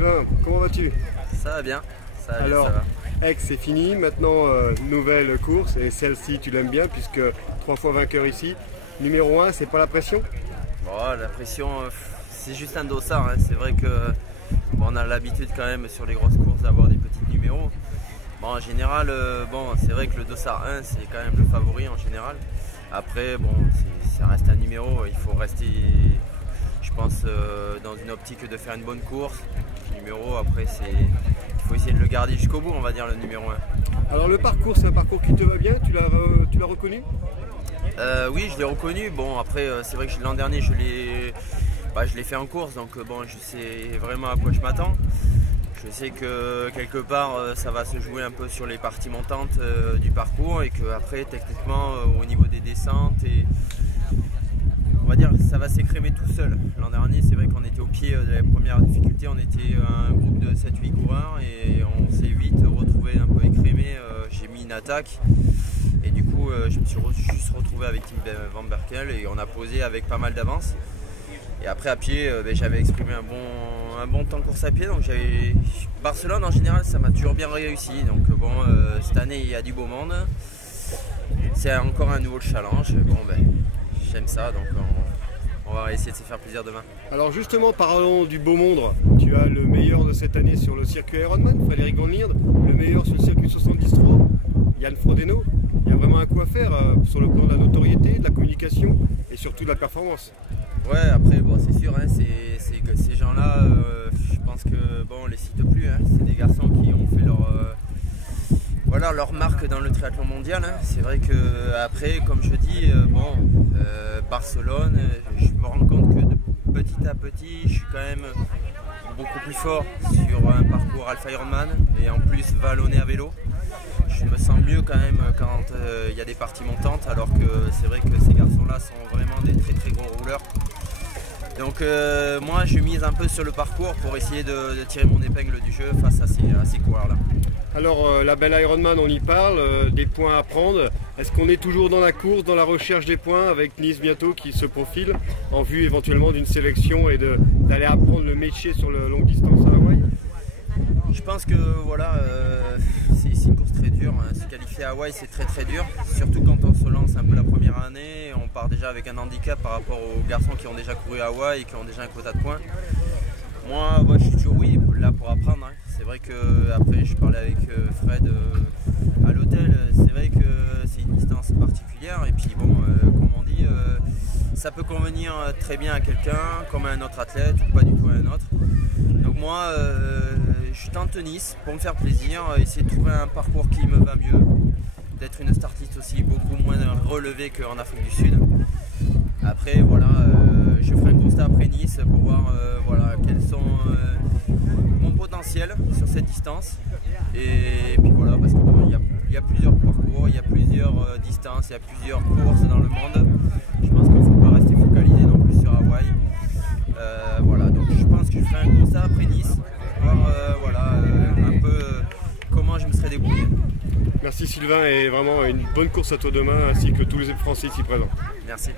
Sylvain, comment vas-tu? Ça va bien, ça va Alors, bien, ça va. Aix c'est fini, maintenant nouvelle course et celle-ci tu l'aimes bien puisque 3 fois vainqueur ici. Numéro 1, c'est pas la pression? Bon, la pression, c'est juste un dossard, hein. C'est vrai que bon, on a l'habitude quand même sur les grosses courses d'avoir des petits numéros. Bon, en général, bon, c'est vrai que le dossard 1 c'est quand même le favori en général. Après, bon, ça reste un numéro, il faut rester, je pense, dans une optique de faire une bonne course. Le numéro, après, il faut essayer de le garder jusqu'au bout, on va dire, le numéro 1. Alors le parcours, c'est un parcours qui te va bien, tu l'as reconnu? Oui, je l'ai reconnu. Bon, après, c'est vrai que l'an dernier, je l'ai fait en course, donc bon, je sais vraiment à quoi je m'attends. Je sais que quelque part, ça va se jouer un peu sur les parties montantes du parcours et que après, techniquement, au niveau des descentes, on va dire, ça va s'écrémer tout seul. L'an dernier, c'est vrai qu'on était au pied de la première difficulté, on était un groupe de 7-8 coureurs et on s'est vite retrouvé un peu écrémé. J'ai mis une attaque. Et du coup, je me suis juste retrouvé avec Tim Van Berkel et on a posé avec pas mal d'avance. Et après, à pied, j'avais exprimé un bon temps de course à pied. Donc Barcelone, en général, ça m'a toujours bien réussi. Donc bon, cette année, il y a du beau monde. C'est encore un nouveau challenge. Bon, j'aime ça, donc on va essayer de se faire plaisir demain. Alors justement, parlons du beau monde. Tu as le meilleur de cette année sur le circuit Ironman, Frédéric Van Lierde. Le meilleur sur le circuit 73, Yann Frodeno. Il y a vraiment un coup à faire sur le plan de la notoriété, de la communication et surtout de la performance. Ouais, après, bon, c'est sûr, hein, c'est que ces gens-là, je pense que bon, on les cite plus. Hein, c'est des garçons qui ont fait leur marque dans le triathlon mondial. Hein. C'est vrai que après, comme je dis, Barcelone, je me rends compte que de petit à petit, je suis quand même beaucoup plus fort sur un parcours Alpha Ironman et en plus vallonné à vélo. Je me sens mieux quand même quand il y a des parties montantes, alors que c'est vrai que ces garçons-là sont vraiment des très très gros rouleurs. Donc moi je mise un peu sur le parcours pour essayer de tirer mon épingle du jeu face à ces coureurs-là. Alors la belle Ironman, on y parle, des points à prendre. Est-ce qu'on est toujours dans la course, dans la recherche des points avec Nice bientôt qui se profile en vue éventuellement d'une sélection et d'aller apprendre le métier sur la longue distance à Hawaï? Je pense que voilà, c'est une course très dure. Se qualifier à Hawaï, c'est très très dur. Surtout quand on se lance un peu la première année, on part déjà avec un handicap par rapport aux garçons qui ont déjà couru à Hawaï et qui ont déjà un quota de points. Moi, je suis toujours là pour apprendre. Hein. C'est vrai que après, je parlais avec Fred à l'hôtel. C'est vrai que c'est une distance particulière et puis bon, comme on dit, ça peut convenir très bien à quelqu'un, comme à un autre athlète ou pas du tout à un autre. Donc moi, je tente Nice pour me faire plaisir, essayer de trouver un parcours qui me va mieux, d'être une startlist aussi beaucoup moins relevée qu'en Afrique du Sud. Après, voilà, je ferai un constat après Nice pour voir quels sont mon potentiel sur cette distance. Et puis voilà, parce qu'il y a plusieurs parcours, il y a plusieurs distances, il y a plusieurs courses dans le monde. Je pense qu'il ne faut pas rester focalisé non plus sur Hawaï. Voilà, donc je pense que je ferai un constat après Nice, voir un peu comment je me serais débrouillé. Merci Sylvain et vraiment une bonne course à toi demain ainsi que tous les Français ici présents. Merci.